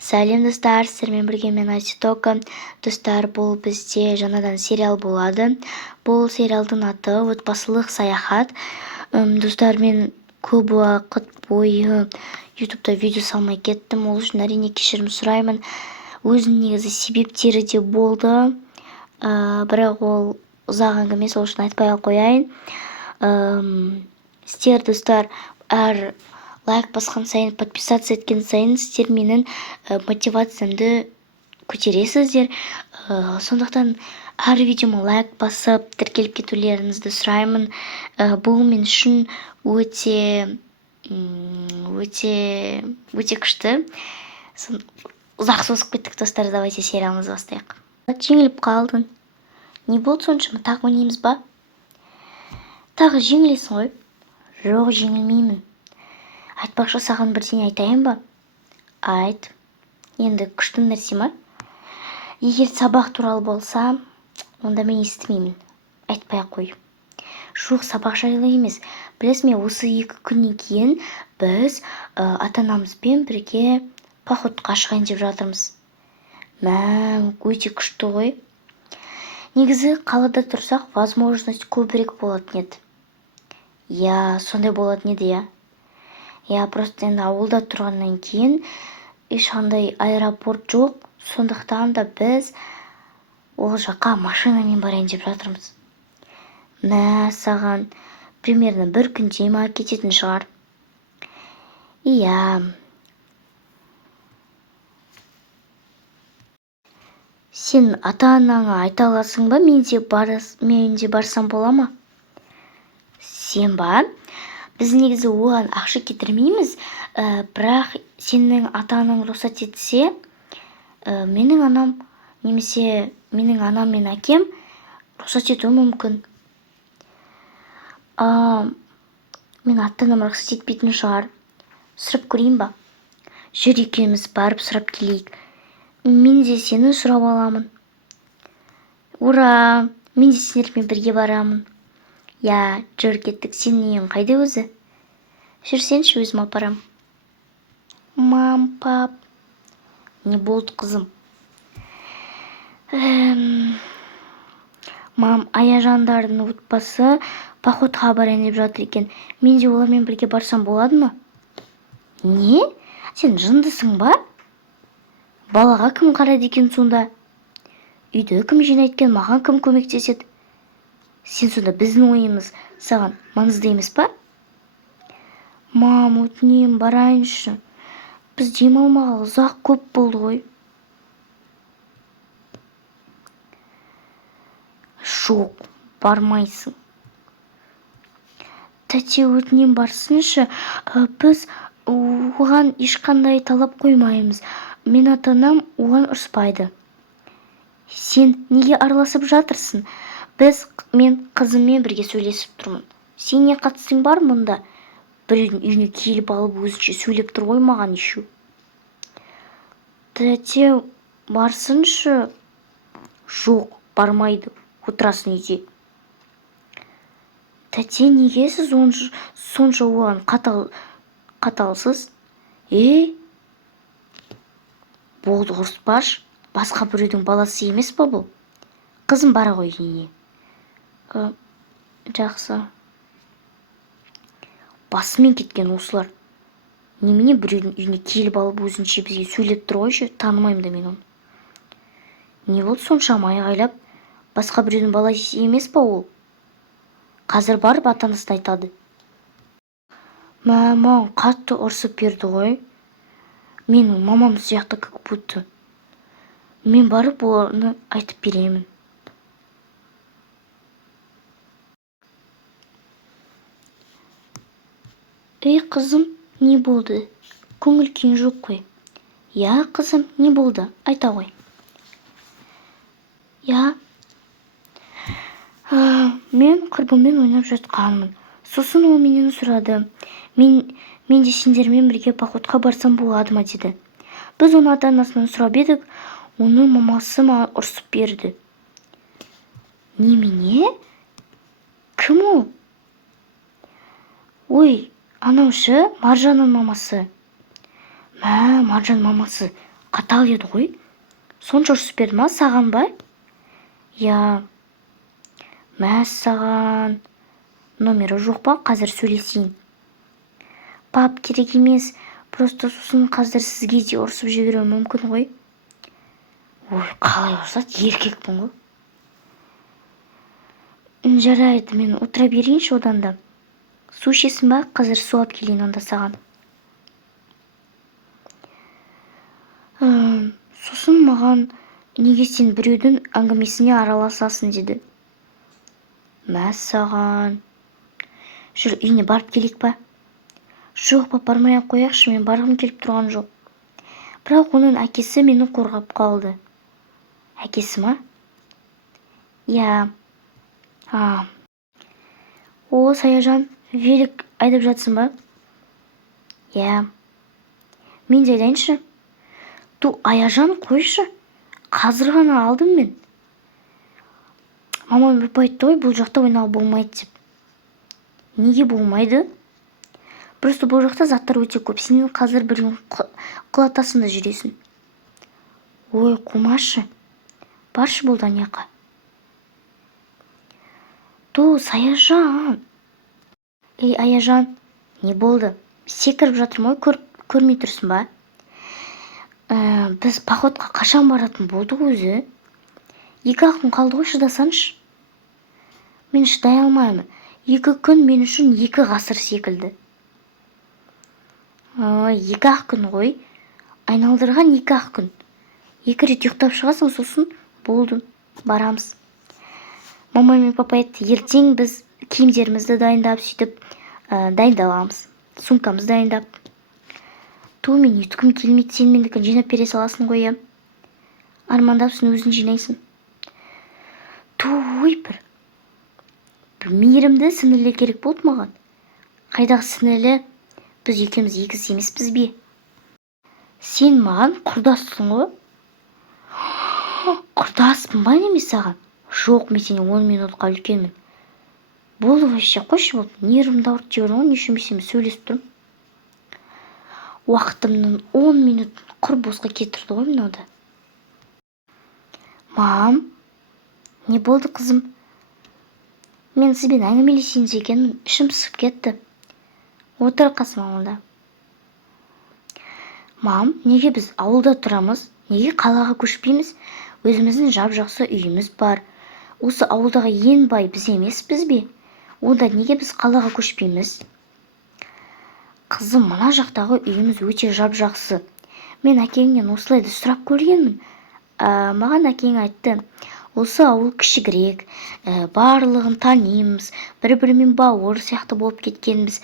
Сәлем достар, сіздермен бірге мен Айтитока. Достар, бұл бізде жаңадан сериал болады. Бұл сериалдың аты отбасылық саяхат. Достар, мен көп уақыт бойы ютубта видео салмай кеттім. Ол үшін әрине кешірім сұраймын. Өзінің негізі себептері де болды. Бірақ ол ұзақ әңгіме, сол үшін айтпай қояйын. Сіздер, достар, әр лайк басқан сайын, подписаться еткен сайын сіздер менің мотивациямды көтересіздер. Сондықтан әр видеома лайк басып, тіркеліп кетулеріңізді сұраймын. Бұл мен үшін өте күшті. Ұзақ созып кеттік, достар, давайте сериалымызды бастайық. Жеңіліп қалдың. Не болды соншама, тағы ойнаймыз ба? Тағы жеңілесің ғой? Жоқ, жеңілмеймін. Айтпақшы, саған бірдеңе айтайын ба? Айт. Енді күшті нәрсе ма? Егер сабақ туралы болса, онда мен естімеймін. Айтпай қой. Жоқ, сабақ жайлы емес. Білесің, осы 2 күннен кейін біз ата-анамызбен бірге походқа шығайын деп жатырмыз. Өте күшті ғой. Негізі қалада тұрсақ, возможность көбірек болатын еді. Сондай болатын еді, просто енді ауылда тұрғаннан кейін ешқандай аэропорт жоқ, сондықтан да біз ол жаққа машинамен барайын деп жатырмыз. Саған примерно 1 күнде ма кететін шығар. Сен ата-анаңа айта аласың ба, мен де барсам бола ма? Сен ба? Біз негізі оған ақша кетірмейміз, бірақ сенің ата-анаң рұқсат етсе, менің анам немесе менің анам мен әкем рұқсат етуі мүмкін. Мен ата-анам рұқсат етпейтін шығар. Сұрап көрейін ба? Жүр, екеуміз барып сұрап келейік. Мен де сені сұрап аламын. Ура! Мен де сендермен бірге барамын. Жүр, кеттік. Сенің үйің қайда өзі? Жүрсенші, өзім апарам. Мам, пап. Не болды, қызым? Мам, Аяжандардың отбасы походқа барайын деп жатыр екен. Мен де олармен бірге барсам болады ма? Не? Сен жындысың ба? Балаға кім қарайды екен сонда? Үйді кім жинайды екен, маған кім көмектеседі? Сен сонда біздің ойымыз саған маңызды емес па? Мам, өтінем, барайыншы. Біз демалмағалы ұзақ көп болды ғой. Жоқ, бармайсың. Тәте, өтінем, барсыншы. Біз оған ешқандай талап қоймаймыз. Мен ата-анам оған ұрыспайды. Сен неге араласып жатырсың? Мен қызыммен бірге сөйлесіп тұрмын. Сен не қатысың бар мұнда? Біреудің үйіне келіп алып өзінше сөйлеп тұр ғой маған ешеу. Тәте, барсыншы. Жоқ, бармайды. Отырасын үйде. Тәте, неге сіз сонша оған қаталсыз? Болды, ұрыспаш. Басқа біреудің баласы емес па бұл? Қызым бара ғой үйіне. Жақсы. Басымен кеткен осылар. Немене біреудің үйіне келіп алып өзінше бізге сөйлеп тұр ғой, танымаймын да мен оны. Не болды соншама айғайлап? Басқа біреудің баласы емес па ол? Қазір барып ата-анасына айтады. Мамам қатты ұрсып берді ғой. Менің мамам сияқты как будто. Мен барып оны айтып беремін. Қызым, не болды? Көңіл күйің жоқ қой. Қызым, не болды? Айта ғой. Мен құрбыммен ойнап жатқанмын. Сосын ол менен сұрады. Мен де сендермен бірге походқа барсам болады ма деді. Біз оны ата-анасынан сұрап едік, оның мамасы маған ұрсып берді. Немене? Кім ол? Ой, анаушы Маржанның мамасы. Маржан мамасы. қатал еді ғой. Сонша ұрсыспеді ма, саған ба? Я, мәссаған. Номері жоқ па? Қазір сөйлесейін. Пап, керек емес. Просто сосын қазір сізге де ұрсып жіберуі мүмкін ғой. Ой, қалай ұрсады? Еркекпін ғой. Жарайды, мен отыра берейінші одан да. Су ішесің ба? Қазір су алып келейін онда саған. Сосын маған неге сен біреудің әңгімесіне араласасың деді. Мәссаған. Жүр, үйіне барып келейік па? Жоқ, бармай-ақ қояқшы, мен барғым келіп тұрған жоқ. Бірақ оның әкесі мені қорғап қалды. Әкесі ма? Я. О, Саяжан, велик айдап жатсың ба? Я. Мен де айдайыншы. Аяжан, қойшы. Қазір ғана алдым мен. Мамам бүп айтты ғой, бұл жақта ойнау болмайды деп. Неге болмайды? Просто бұл жақта заттар өте көп. Сенен қазір бірін құлатасында жүресің. Ой, қумашы. Баршы болды анияқа. Саяжан. Ей, Аяжан, не болды? Секіріп жатырмын ғой, көрмей тұрсың ба? Біз походқа қашан баратын болдық өзі? 2-ақ күн қалды ғой, шыдасаншы. Мен шыдай алмаймын. 2 күн мен үшін 2 ғасыр секілді. 2-ақ күн ғой. Айналдырған 2-ақ күн. 2 рет ұйықтап шығасың, сосын болды, барамыз. Мама мен папа айтты, ертең біз киімдерімізді дайындап, сөйтіп дайындаламыз. Сумкамыз дайындап. Мен үйткім келмейді, сен мендікін жинап бере саласың ғой. Армандапсың, өзің жинайсың. Бір мейірімді сіңілі керек болды маған. Қайдағы сіңілі, біз екеуміз егіз емеспіз бе? Сен маған құрдассың ғой? Құрдаспын ба неме саған? Жоқ, мен сені 10 минутқа үлкенмін. Болды вообще, қойшы болды. Нервімді ауыртып жібердің ғой, не үшін мен сөйлесіп тұрмын. Уақытымның 10 минут құр босқа кетірді ғой мынауды. Мам, не болды қызым? Мен сізбен әңгімелесейін дегенмін, ішім пысып кетті. Отыр қасыма онда. Мам, неге біз ауылда тұрамыз? Неге қалаға көшпейміз? Өзіміздің жап-жақсы үйіміз бар. Осы ауылдағы ең бай біз емеспіз бе? Онда неге біз қалаға көшпейміз? Қызым, мына жақтағы үйіміз өте жап-жақсы. Мен әкеңнен осылайды сұрап көргенмін. Маған әкең айтты, осы ауыл кішігірек, барлығын танимыз, бір-бірімен бауыр сияқты болып кеткенбіз.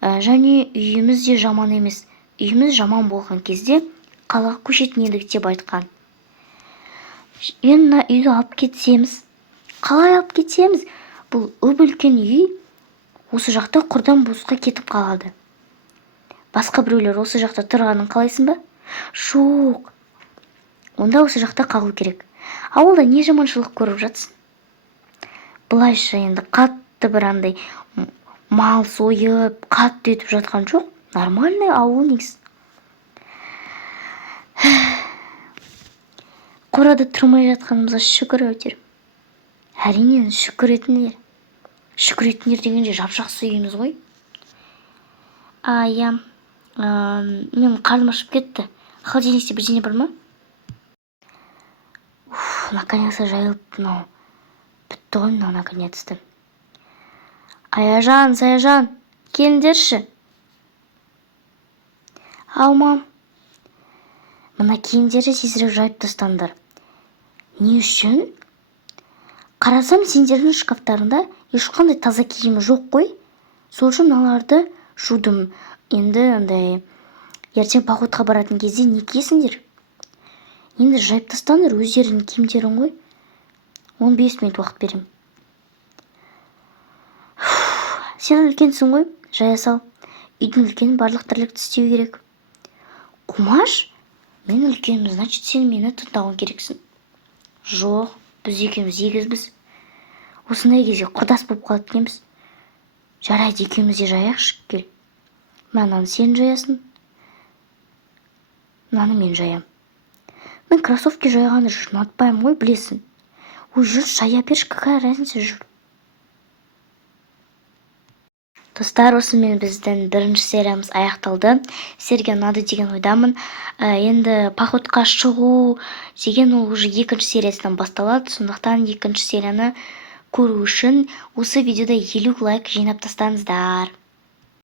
Және үйіміз де жаман емес. Үйіміз жаман болған кезде қалаға көшетін едік деп айтқан. Мына үйді алып кетсеміз. Қалай алып кетсеміз? Бұл үлкен үй осы жақта құрдан босқа кетіп қалады. Басқа біреулер осы жақта тұрғанын қалайсың ба? Жоқ. Онда осы жақта қалу керек. Ауылда не жаманшылық көріп жатсың? Бұлайша енді қатты бір андай мал сойып, қатты етіп жатқан жоқ. Нормальный ауыл негізі. Қорада тұрмай жатқанымызға шүкір өтер. Әрине шүкір етіңдер. Шүкір етіңдер дегенде жап-жақсы үйіміз ғой. Мен қарным ашып кетті. Холодильникте бірдеңе бар ма? Наконец-то жайылып мынау. Бітті ғой мынау наконец-то. Аяжан, Саяжан, келіңдерші. Мам. Мына киімдерді тезірек жайып тастаңдар. Не үшін? Қарасам, сендердің шкафтарында ешқандай таза киімі жоқ қой. Сол үшін мыналарды жудым. Енді ертең походқа баратын кезде не киесіңдер? Енді жайып тастаңдар, өздерінің киімдерін ғой. 15 минут уақыт берем. Сен үлкенсің ғой, жая сал. Үйдің үлкен барлық тірлікті істеу керек. Қумаш, мен үлкенмін, значит, сен мені тыңдауың керексің. Жоқ, біз екеуміз егізбіз. Осындай кезде құрдас болып қалып кеміз. Жарайды, екеуміз де жаяқшы, кел. Мынаны сен жаясың, мынаны мен жаям. Мен кроссовки жайғаны жүр, ұнатпаймын ғой, білесің. Ой, жүр, жая берші, какая разница, жүр. Достар, осымен біздің бірінші сериямыз аяқталды. Сіздерге ұнады деген ойдамын. Енді походқа шығу деген ол уже екінші сериясынан басталады. Сондықтан екінші серияны көру үшін осы видеода 50 лайк жинап тастаңыздар.